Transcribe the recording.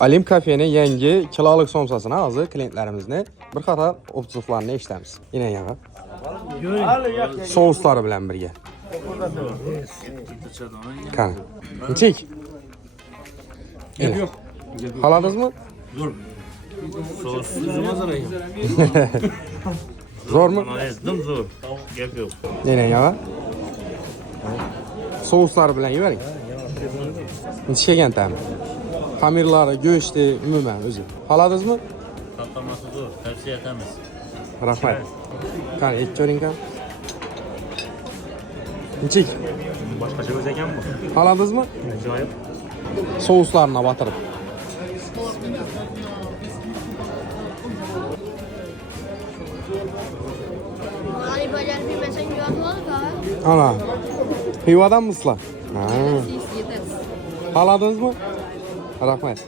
Alim kafenin yangi kiloluk somsasini hozir klientlarimizni bir qator obsuflarni eshitamiz. Yine yağı. Souslari bilan birga. Qani. Nechik? Yo'q. Xohladingizmi? Zo'r. Soussiz mazar ekan. Zo'rmi? Dim zo'r. Gap yo'q. Yine yağı. Souslari bilan yebering. Necha kelgan ta'mi? Xamirlari, go'shti, umuman o'zi. Xohladingizmi? Taqamasi zo'r. Tavsiya etamiz. Rahmat. Qani, etchoring qani. Nechik? Boshqacha o'z ekanmi? Xohladingizmi? Ajoyib. Souslarni batırib. Ali bacar bilmesen yuvarlanır ha. Ana. Pivodan mıslar? Ha. Xohladingizmi? Rahmat.